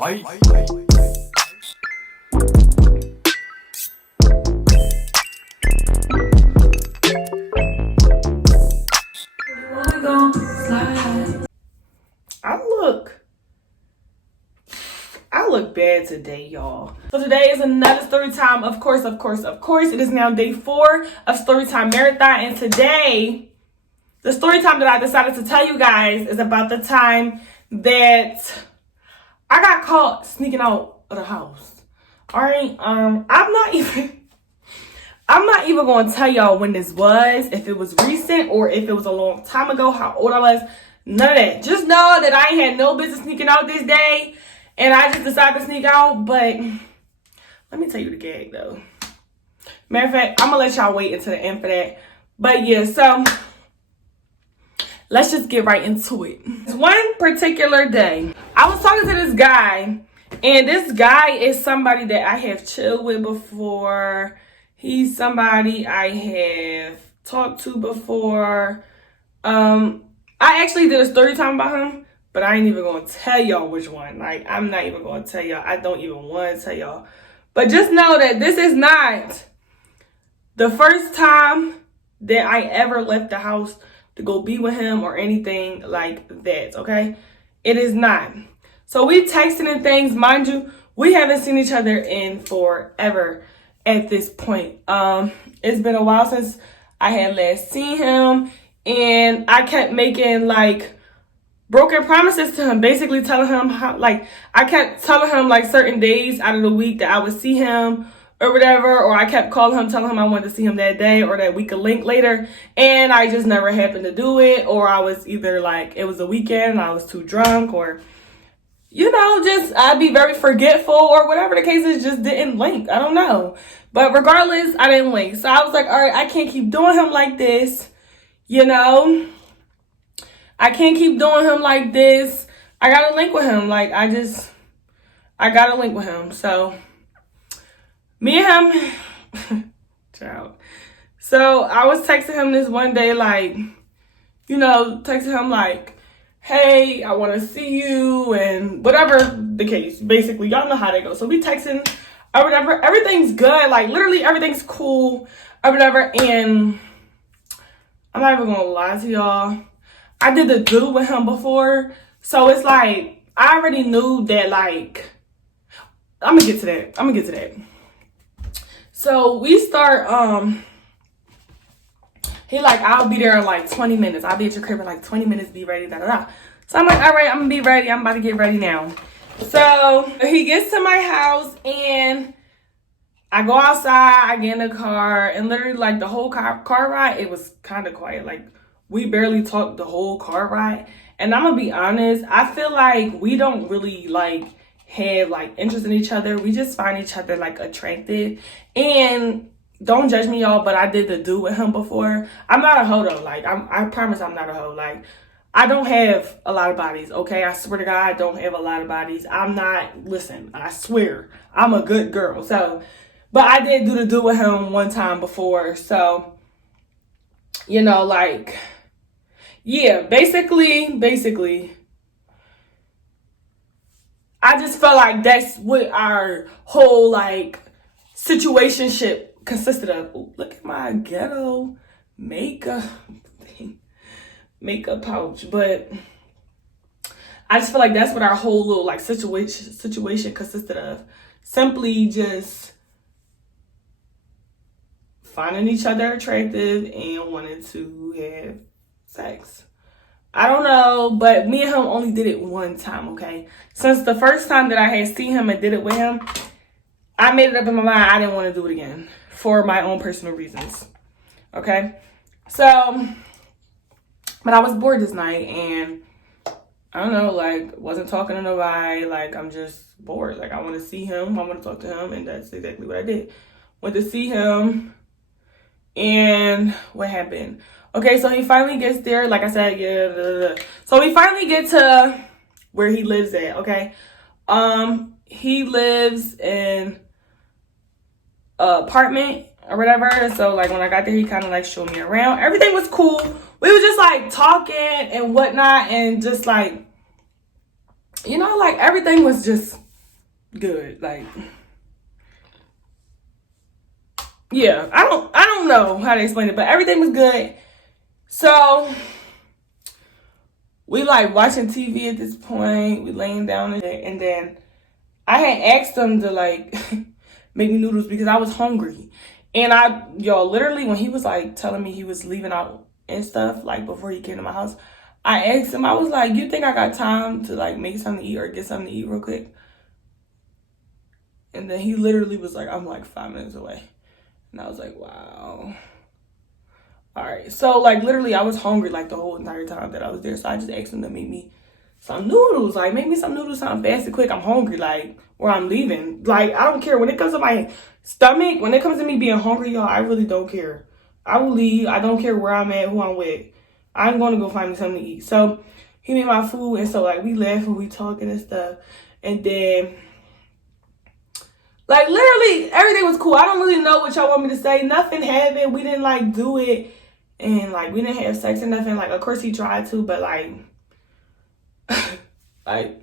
Bye. I look bad today, y'all. So today is another story time. Of course. It is now day 4 of Storytime Marathon. And today, the story time that I decided to tell you guys is about the time that I got caught sneaking out of the house. All right. I'm not even going to tell y'all when this was, if it was recent or if it was a long time ago, how old I was. None of that. Just know that I ain't had no business sneaking out this day. And I just decided to sneak out, but let me tell you the gag, though. Matter of fact, I'm going to let y'all wait until the end for that. But yeah, so let's just get right into it. One particular day, I was talking to this guy, and this guy is somebody that I have chilled with before. He's somebody I have talked to before. I actually did a story time about him. But I ain't even going to tell y'all which one. Like, I'm not even going to tell y'all. I don't even want to tell y'all. But just know that this is not the first time that I ever left the house to go be with him or anything like that, okay? It is not. So we texting and things. Mind you, we haven't seen each other in forever at this point. It's been a while since I had last seen him. And I kept making, like, broken promises to him, basically telling him how, like, I kept telling him, like, certain days out of the week that I would see him or whatever, or I kept calling him, telling him I wanted to see him that day or that we could link later, and I just never happened to do it, or I was either, like, it was a weekend and I was too drunk, or, you know, just I'd be very forgetful, or whatever the case is, just didn't link. I don't know. But regardless, I didn't link. So I was like, all right, I can't keep doing him like this, you know? I can't keep doing him like this. I gotta link with him. Like, I gotta link with him. So, me and him, child. So, I was texting him this one day, like, you know, texting him like, hey, I want to see you, and whatever the case. Basically, y'all know how they go. So, we texting or whatever. Everything's good. Like, literally everything's cool or whatever. And I'm not even gonna lie to y'all. I did the do with him before, so it's like, I already knew that, like, I'm gonna get to that. So we start, he like, I'll be there in like 20 minutes. I'll be at your crib in like 20 minutes, be ready, da. So I'm like, all right, I'm gonna be ready. I'm about to get ready now. So he gets to my house and I go outside, I get in the car, and literally like the whole car ride, it was kind of quiet. Like, we barely talked the whole car ride. And I'm gonna be honest, I feel like we don't really like have like interest in each other. We just find each other like attractive. And don't judge me, y'all, but I did the do with him before. I'm not a hoe though. Like, I promise I'm not a hoe. Like, I don't have a lot of bodies, okay? I swear to God, I don't have a lot of bodies. Listen, I swear, I'm a good girl. So, but I did do the do with him one time before. So, you know, like, yeah, basically, I just felt like that's what our whole, like, situationship consisted of. Ooh, look at my ghetto makeup pouch. But I just feel like that's what our whole little, like, situation consisted of. Simply just finding each other attractive and wanting to have sex. I don't know, but me and him only did it one time, okay? Since the first time that I had seen him and did it with him, I made it up in my mind I didn't want to do it again for my own personal reasons, okay? So, but I was bored this night and I don't know, like, wasn't talking to nobody. Like, I'm just bored. Like, I want to see him. I want to talk to him, and that's exactly what I did. Went to see him, and what happened? Okay, so he finally gets there. Like I said, yeah. So we finally get to where he lives at, okay? He lives in an apartment or whatever. So, like, when I got there, he kind of, like, showed me around. Everything was cool. We were just, like, talking and whatnot, and just, like, you know, like, everything was just good. Like, yeah, I don't know how to explain it, but everything was good. So we like watching TV at this point. We laying down and then I had asked him to like make me noodles because I was hungry. And literally when he was like telling me he was leaving out and stuff, like before he came to my house, I asked him, I was like, you think I got time to like make something to eat or get something to eat real quick? And then he literally was like, I'm like 5 minutes away. And I was like, wow. All right. So like literally I was hungry like the whole entire time that I was there. So I just asked him to make me some noodles. Like make me some noodles, something fast and quick. I'm hungry, like, or I'm leaving. Like, I don't care. When it comes to my stomach, when it comes to me being hungry, y'all, I really don't care. I will leave. I don't care where I'm at, who I'm with. I'm going to go find me something to eat. So he made my food. And so like we laughing, we talking and stuff. And then like literally everything was cool. I don't really know what y'all want me to say. Nothing happened. We didn't like do it. And like we didn't have sex or nothing. Like of course he tried to, but like like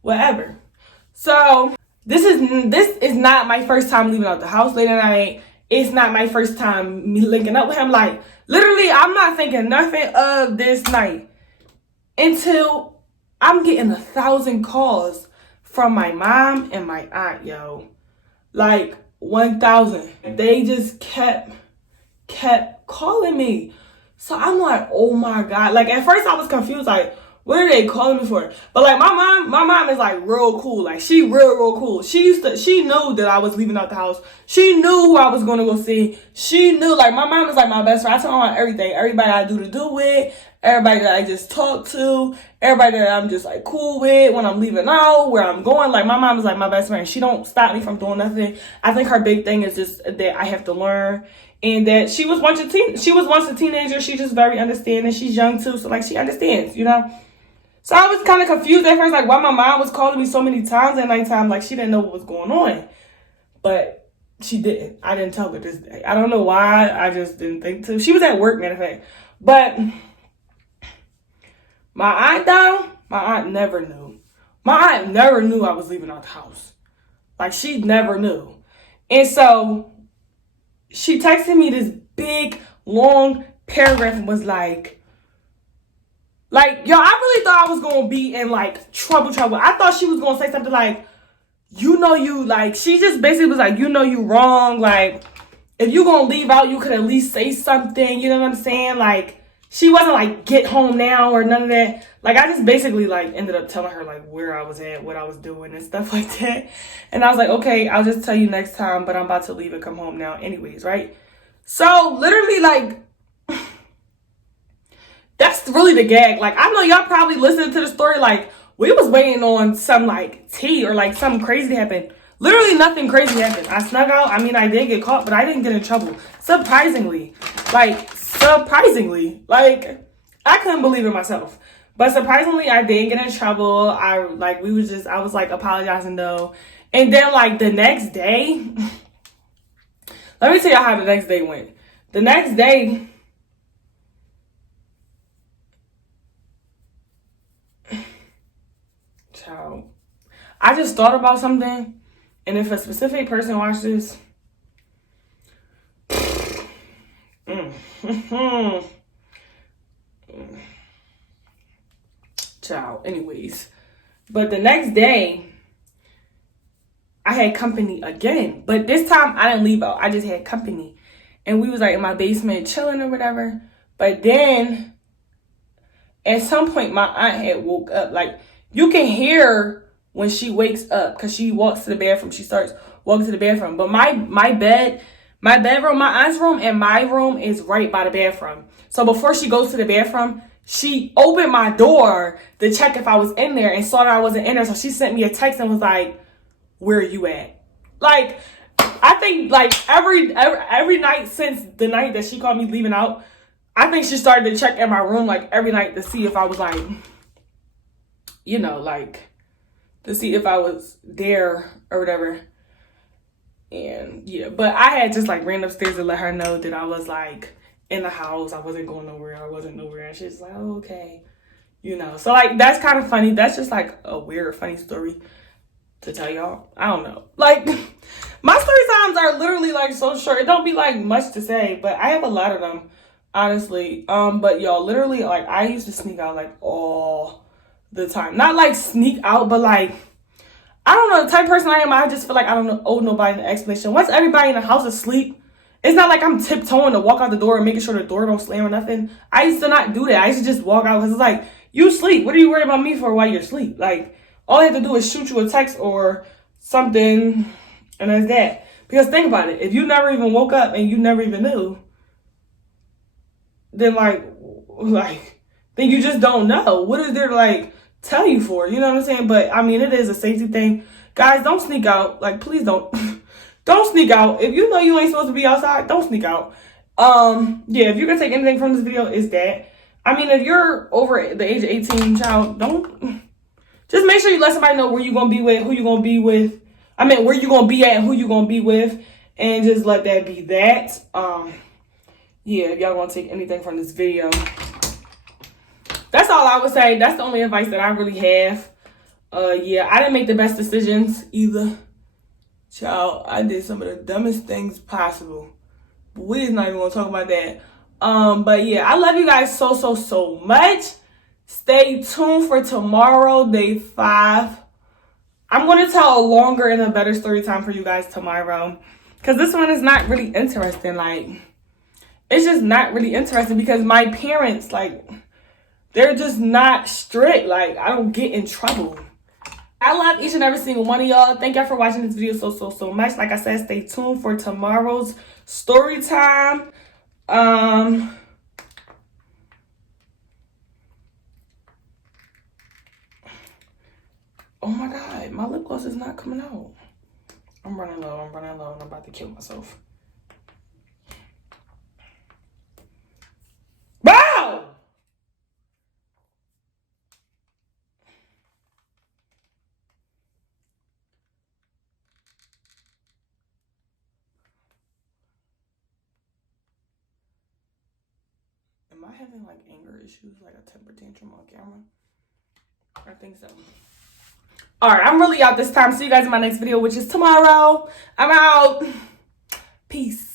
whatever. So this is not my first time leaving out the house late at night. It's not my first time me linking up with him. Like literally I'm not thinking nothing of this night until I'm getting 1,000 calls from my mom and my aunt, yo. Like 1,000. They just kept calling me. So I'm like, oh my God. Like at first I was confused, like, what are they calling me for? But like my mom is like real cool. Like she real cool. She knew that I was leaving out the house. She knew who I was gonna go see. She knew, like my mom is like my best friend. I tell her about everything. Everybody I do with, everybody that I just talk to, everybody that I'm just like cool with when I'm leaving out, where I'm going. Like my mom is like my best friend. She don't stop me from doing nothing. I think her big thing is just that I have to learn. And that she was once a teenager. She's just very understanding. She's young too, so like she understands, you know. So I was kind of confused at first, like why my mom was calling me so many times at nighttime, like she didn't know what was going on. But she didn't. I didn't tell her this day. I don't know why. I just didn't think to. She was at work, matter of fact. But my aunt though, my aunt never knew. My aunt never knew I was leaving out the house. Like she never knew. And so she texted me this big, long paragraph and was like, yo, I really thought I was going to be in, like, trouble. I thought she was going to say something like, you know you, like, she just basically was like, you know you wrong. Like, if you going to leave out, you could at least say something. You know what I'm saying? Like, she wasn't like, get home now or none of that. Like, I just basically, like, ended up telling her, like, where I was at, what I was doing and stuff like that. And I was like, okay, I'll just tell you next time, but I'm about to leave and come home now anyways, right? So, literally, like, that's really the gag. Like, I know y'all probably listening to the story like, we was waiting on some, like, tea or, like, something crazy to happen. Literally nothing crazy happened. I snuck out. I mean, I did get caught, but I didn't get in trouble. Surprisingly. Like, I couldn't believe it myself. But surprisingly, I didn't get in trouble. I was, like, apologizing, though. And then, like, the next day, let me tell y'all how the next day went. The next day, child, I just thought about something, and if a specific person watched this, child, anyways. But the next day, I had company again, but this time I didn't leave out. I just had company, and we was like in my basement chilling or whatever. But then at some point my aunt had woke up. Like, you can hear when she wakes up because she walks to the bathroom. She starts walking to the bathroom. But my bedroom, my aunt's room and my room is right by the bathroom. So before she goes to the bathroom, she opened my door to check if I was in there and saw that I wasn't in there. So she sent me a text and was like, where are you at? Like, I think like every night since the night that she called me leaving out, I think she started to check in my room like every night to see if I was like, you know, like to see if I was there or whatever. And yeah, but I had just like ran upstairs to let her know that I was like in the house. I wasn't going nowhere. I wasn't nowhere. And she's like, oh, okay. You know, so like that's kind of funny. That's just like a weird, funny story. to tell y'all. I don't know. Like, my story times are literally like so short. It don't be like much to say, but I have a lot of them, honestly. But y'all, literally, like, I used to sneak out like all the time. Not like sneak out, but like, I don't know, the type of person I am. I just feel like I don't owe nobody an explanation. Once everybody in the house is asleep, it's not like I'm tiptoeing to walk out the door and making sure the door don't slam or nothing. I used to not do that. I used to just walk out because it's like, you sleep. What are you worried about me for while you're asleep? Like, all I have to do is shoot you a text or something, and that's that. Because think about it. If you never even woke up and you never even knew, then then you just don't know. What is there to like tell you for? You know what I'm saying? But I mean, it is a safety thing. Guys, don't sneak out. Like, please don't. Don't sneak out. If you know you ain't supposed to be outside, don't sneak out. Yeah, if you're gonna take anything from this video, it's that. I mean, if you're over the age of 18, child, don't. Just make sure you let somebody know where you're gonna be with, who you're gonna be with. I mean, where you're gonna be at and who you're gonna be with, and just let that be that. Yeah, if y'all want to take anything from this video, that's all I would say. That's the only advice that I really have. Yeah, I didn't make the best decisions either. Child, I did some of the dumbest things possible. But we're not even gonna talk about that. But yeah, I love you guys so much. Stay tuned for tomorrow, day 5. I'm gonna tell a longer and a better story time for you guys tomorrow. Cause this one is not really interesting. Like, it's just not really interesting because my parents, like, they're just not strict. Like, I don't get in trouble. I love each and every single one of y'all. Thank y'all for watching this video so much. Like I said, stay tuned for tomorrow's story time. Oh my God, my lip gloss is not coming out. I'm running low, and I'm about to kill myself. Wow! Am I having like anger issues, like a temper tantrum on camera? I think so. All right, I'm really out this time. See you guys in my next video, which is tomorrow. I'm out. Peace.